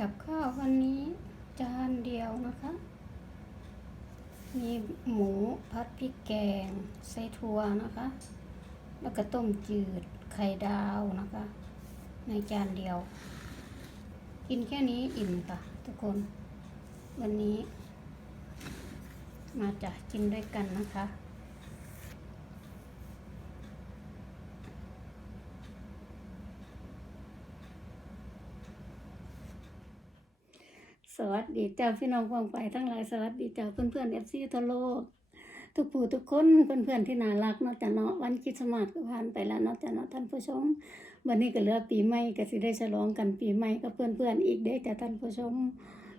กับข้าววันนี้จานเดียวนะคะ มีหมูพัดพริกแกงใส่ถั่วนะคะ แล้วก็ต้มจืดไข่ดาวนะคะ ในจานเดียว กินแค่นี้อิ่มค่ะทุกคน วันนี้ มาจะกินด้วยกันนะคะ สวัสดีเจ้าพี่น้องกวางไปทั้งหลายสวัสดีเจ้าเพื่อนเพื่อนเอฟซีทั่วโลก ทุกผู้ทุกคนเพื่อนเพื่อนๆที่น่ารักเนาะจ้ะเนาะวันคริดสต์มาสก็ผ่านไปแล้วเนาะจ้ะเนาะท่านผู้ชม วันนี้ก็เหลือปีใหม่ก็สิได้ฉลองกันปีใหม่กับเพื่อนเพื่อนๆอีกเด้จ้ะท่านผู้ชม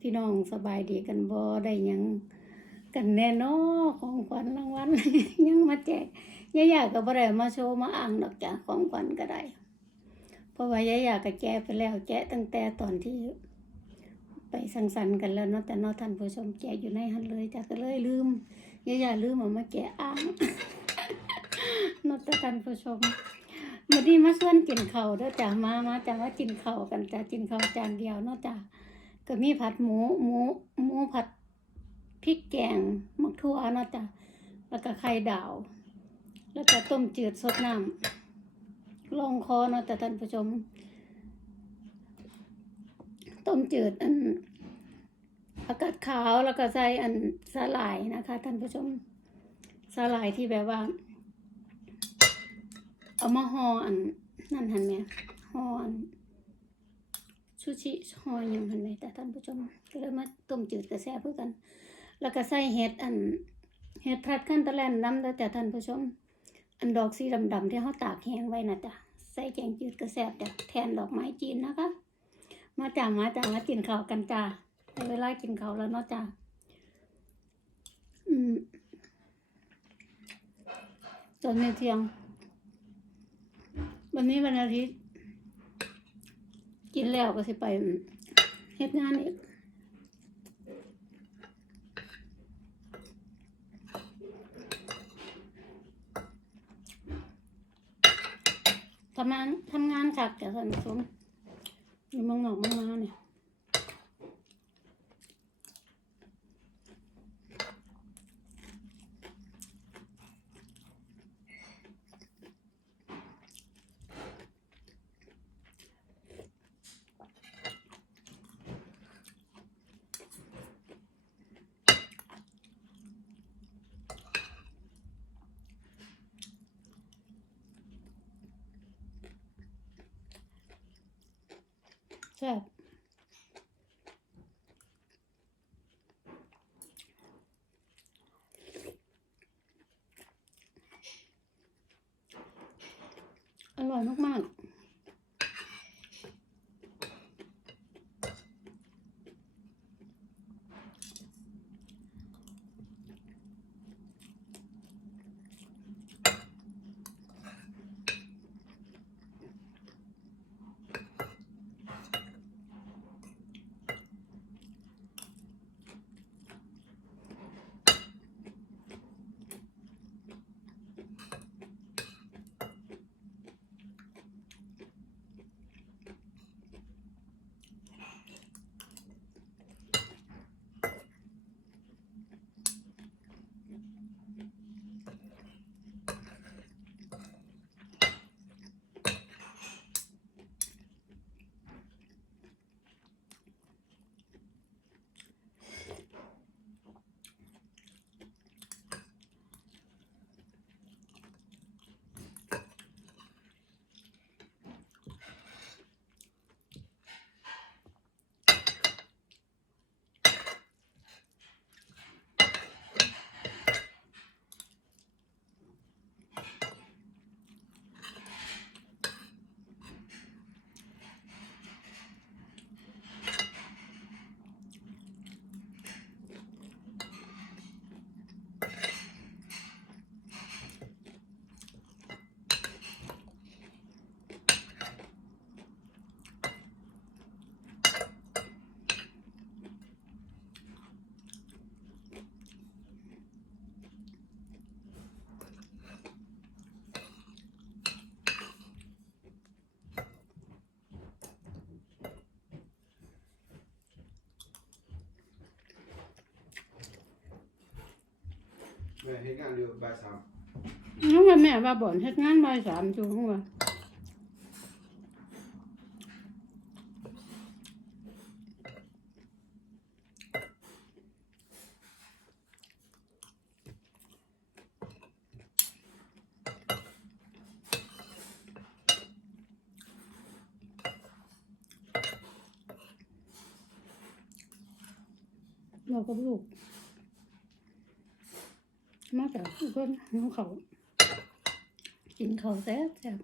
พี่น้องสบายดีกันบ่ได้ยังกันแน่นอของขวัญรางวัลยังมาแจกยายๆก็บ่ได้มาโชว์มาอ้างดอกจ้ะของขวัญก็ได้ เพราะว่ายายๆก็แจกไปแล้วแจกตั้งแต่ตอนที่ ไปสังสรรค์กันแล้วเนาะแต่เนาะท่านผู้ชมแกะอยู่ในหันเลยจ้ะก็เลยลืมอย่าอย่าลืมเอามาแกะอ่างเนาะแต่ท่านผู้ชมวันนี้มาชวนกินเข้าเด้อจ้ะมามาจ้ะว่ากินเข้ากันจ้ะกินเข้าจานเดียวเนาะจ้ะก็มีผัดหมูหมูหมูผัดพริกแกงหมักทั่วเนาะจ้ะแล้วก็ไข่ดาว แล้วก็ต้มจืดสดน้ำลองคอเนาะแต่ท่านผู้ชม ต้มจืดอันผักาดขาวแล้วก็ใส่อันสาหร่ายนะคะท่านผู้ชมสาหร่ายที่แบบว่า เอามาห่ออันนั่นหันไหมห่ออันซูชิห่อยังหันไหมแต่ท่านผู้ชมก็เลยมาต้มจืดกระแซเพื่อกัน แล้วก็ใส่เห็ดอันเห็ดทัดขั้นตะแลนน้ำแล้วแต่ท่านผู้ชม อันดอกสีดำๆที่เขาตากแห้งไว้นะจ๊ะใส่แกงจืดกระแซบจ้ะแทนดอกไม้จีนนะคะ มาจ้ามาจ้ามากินข้าวกันจ้าได้เวลากินข้าวแล้วเนาะจ้าอืมตอนนี้เที่ยง วันนี้วันอาทิตย์ กินแล้วก็สิไปเฮ็ดงานอีกทำงานทำงานคักจ้ะท่านผู้ชม อยู่เมืองนอกเมืองนาเนี่ย แ Men hänger han ju bär sam. น้องว่าแม่ว่าบ่อนเฮ็ดงานบ่ายสามจุงว่าเรากับลูก มาจากคนหิวเขากินเขาแซ่บแซ่บ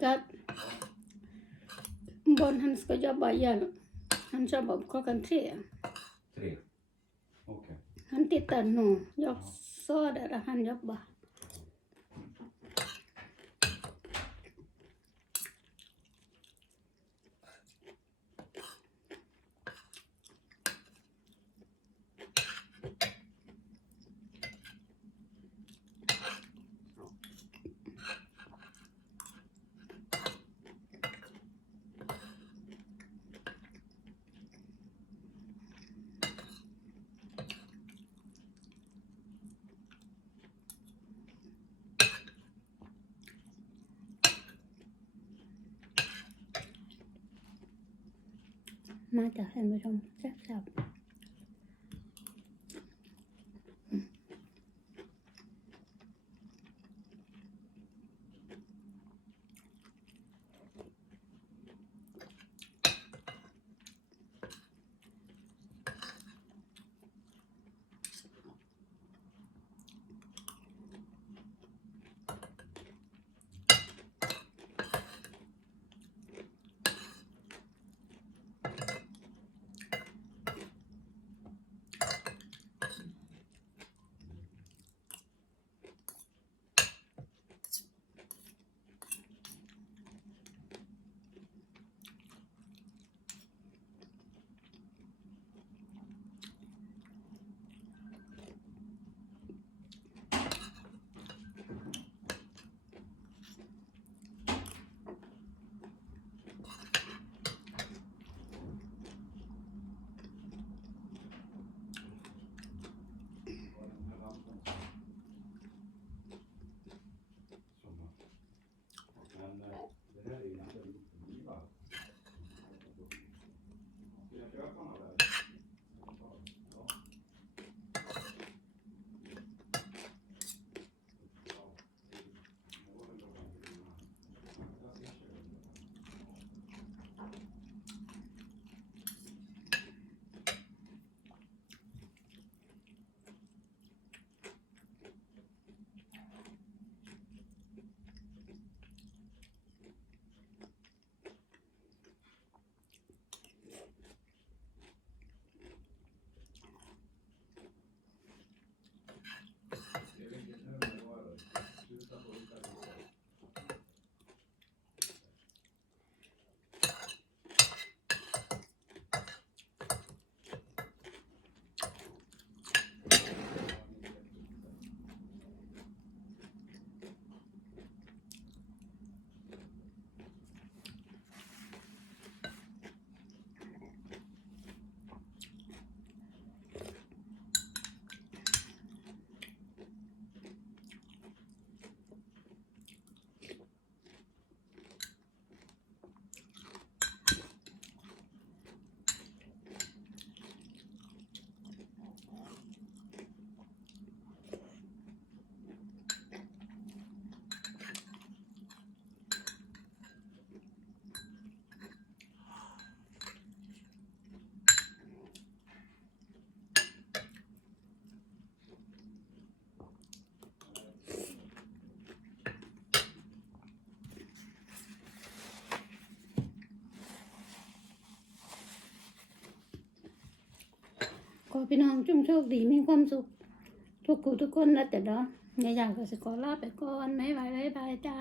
อืม Det kan... Barn, han ska jobba igen. Han jobbar klockan tre. Tre. Okej. Han tittar nu. Jag sa det att han jobbar. มาจากท่านผู้ชมแซ่บๆ อพี่น้องจุ่มโชคดีมีความสุข ทุกคู่ทุกคนนะแต่เนาะอย่าอยากก็สิขอลาไปก่อนบ๊ายบายบ๊ายบายจ้า